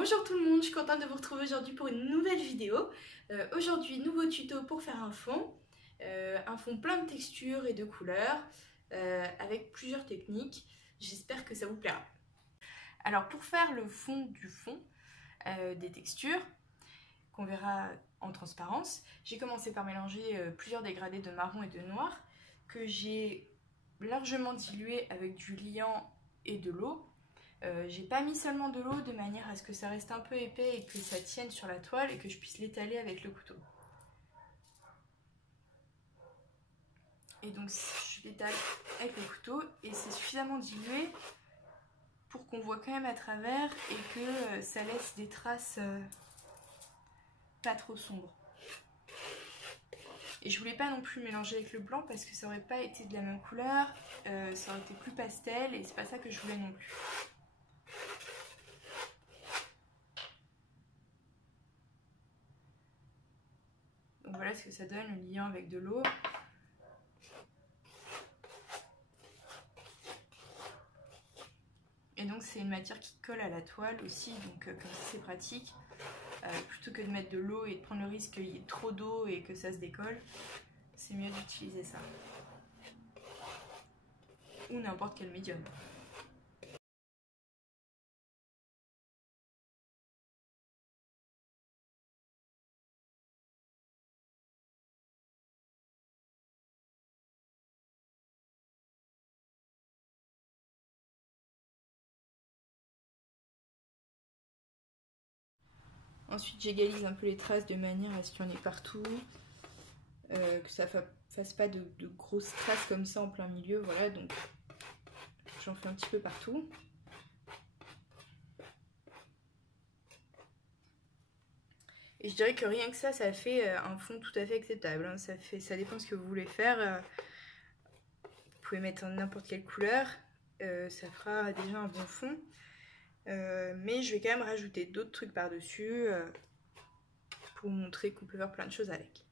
Bonjour tout le monde, je suis contente de vous retrouver aujourd'hui pour une nouvelle vidéo. Aujourd'hui, nouveau tuto pour faire un fond plein de textures et de couleurs, avec plusieurs techniques. J'espère que ça vous plaira. Alors pour faire le fond du fond des textures, qu'on verra en transparence, j'ai commencé par mélanger plusieurs dégradés de marron et de noir, que j'ai largement dilué avec du liant et de l'eau. J'ai pas mis seulement de l'eau de manière à ce que ça reste un peu épais et que ça tienne sur la toile et que je puisse l'étaler avec le couteau. Et donc je l'étale avec le couteau et c'est suffisamment dilué pour qu'on voit quand même à travers et que ça laisse des traces pas trop sombres. Et je voulais pas non plus mélanger avec le blanc parce que ça aurait pas été de la même couleur, ça aurait été plus pastel et c'est pas ça que je voulais non plus. Donc voilà ce que ça donne, le liant avec de l'eau. Et donc c'est une matière qui colle à la toile aussi, donc comme ça c'est pratique. Plutôt que de mettre de l'eau et de prendre le risque qu'il y ait trop d'eau et que ça se décolle, c'est mieux d'utiliser ça. Ou n'importe quel médium. Ensuite j'égalise un peu les traces de manière à ce qu'il y en ait partout, que ça fasse pas de grosses traces comme ça en plein milieu, voilà, donc j'en fais un petit peu partout. Et je dirais que rien que ça fait un fond tout à fait acceptable, hein. Ça dépend de ce que vous voulez faire, vous pouvez mettre n'importe quelle couleur, ça fera déjà un bon fond. Mais je vais quand même rajouter d'autres trucs par-dessus pour vous montrer qu'on peut faire plein de choses avec.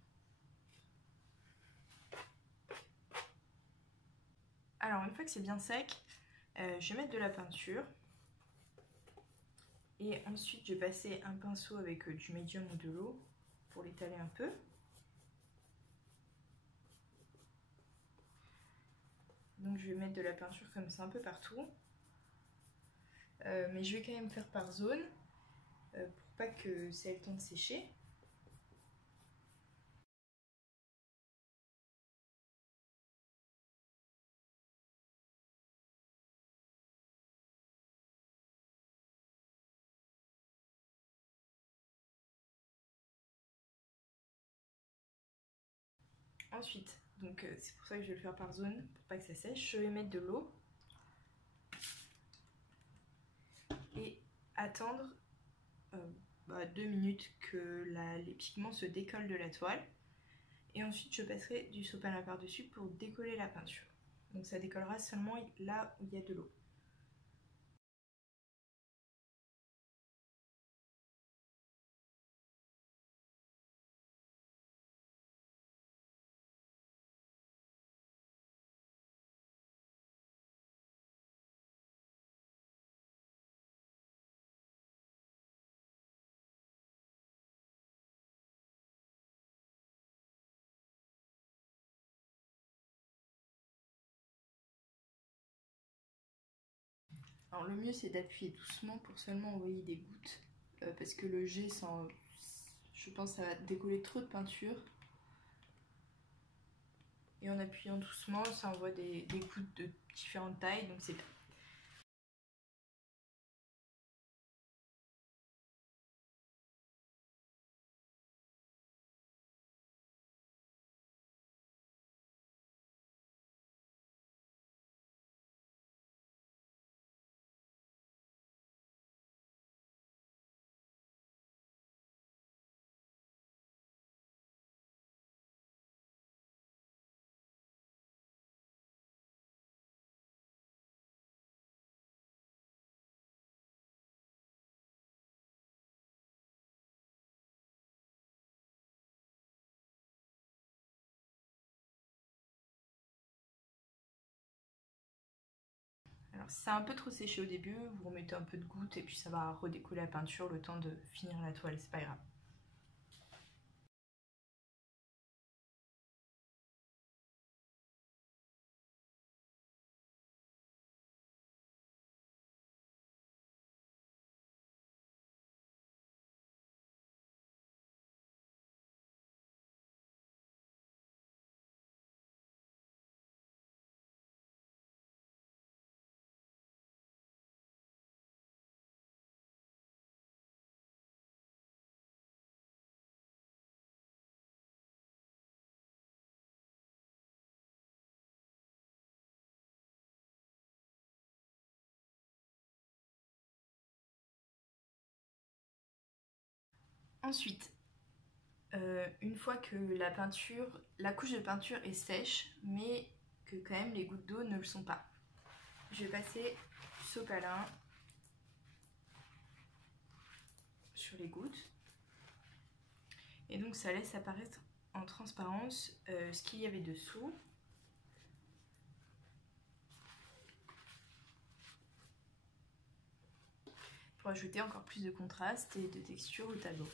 Alors une fois que c'est bien sec, je vais mettre de la peinture. Et ensuite je vais passer un pinceau avec du médium ou de l'eau pour l'étaler un peu. Donc je vais mettre de la peinture comme ça un peu partout. Mais je vais quand même faire par zone pour pas que ça ait le temps de sécher. Ensuite, donc c'est pour ça que je vais le faire par zone, pour pas que ça sèche, je vais mettre de l'eau et attendre 2 minutes que les pigments se décollent de la toile. Et ensuite je passerai du sopalin par-dessus pour décoller la peinture. Donc ça décollera seulement là où il y a de l'eau. Alors le mieux c'est d'appuyer doucement pour seulement envoyer des gouttes parce que le jet, je pense que ça va décoller trop de peinture. Et en appuyant doucement, ça envoie des gouttes de différentes tailles, donc c'est bien. Alors si c'est un peu trop séché au début, vous remettez un peu de goutte et puis ça va redécoller la peinture le temps de finir la toile, c'est pas grave. Ensuite, une fois que la couche de peinture est sèche, mais que quand même les gouttes d'eau ne le sont pas, je vais passer du sopalin sur les gouttes. Et donc ça laisse apparaître en transparence ce qu'il y avait dessous. Pour ajouter encore plus de contraste et de texture au tableau.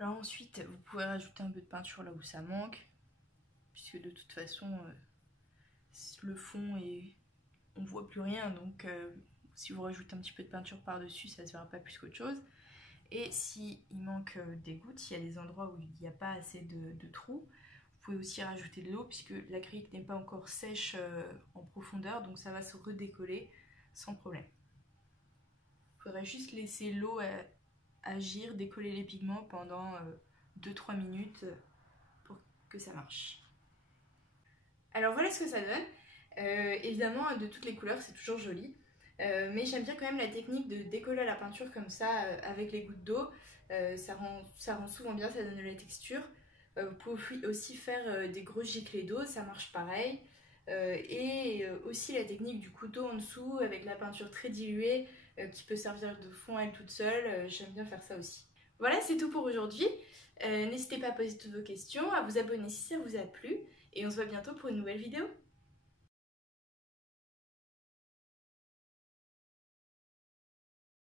Alors ensuite, vous pouvez rajouter un peu de peinture là où ça manque, puisque de toute façon, le fond est... on voit plus rien, donc si vous rajoutez un petit peu de peinture par-dessus, ça se verra pas plus qu'autre chose. Et s'il manque des gouttes, s'il y a des endroits où il n'y a pas assez de trous, vous pouvez aussi rajouter de l'eau, puisque l'acrylique n'est pas encore sèche en profondeur, donc ça va se redécoller sans problème. Il faudrait juste laisser l'eau agir, décoller les pigments pendant 2-3 minutes pour que ça marche. Alors voilà ce que ça donne. Évidemment, de toutes les couleurs, c'est toujours joli. Mais j'aime bien quand même la technique de décoller la peinture comme ça avec les gouttes d'eau. Ça rend souvent bien, ça donne de la texture. Vous pouvez aussi faire des gros giclées d'eau, ça marche pareil. Et aussi la technique du couteau en dessous avec la peinture très diluée qui peut servir de fond à elle toute seule. J'aime bien faire ça aussi. Voilà, c'est tout pour aujourd'hui. N'hésitez pas à poser toutes vos questions, à vous abonner si ça vous a plu. Et on se voit bientôt pour une nouvelle vidéo.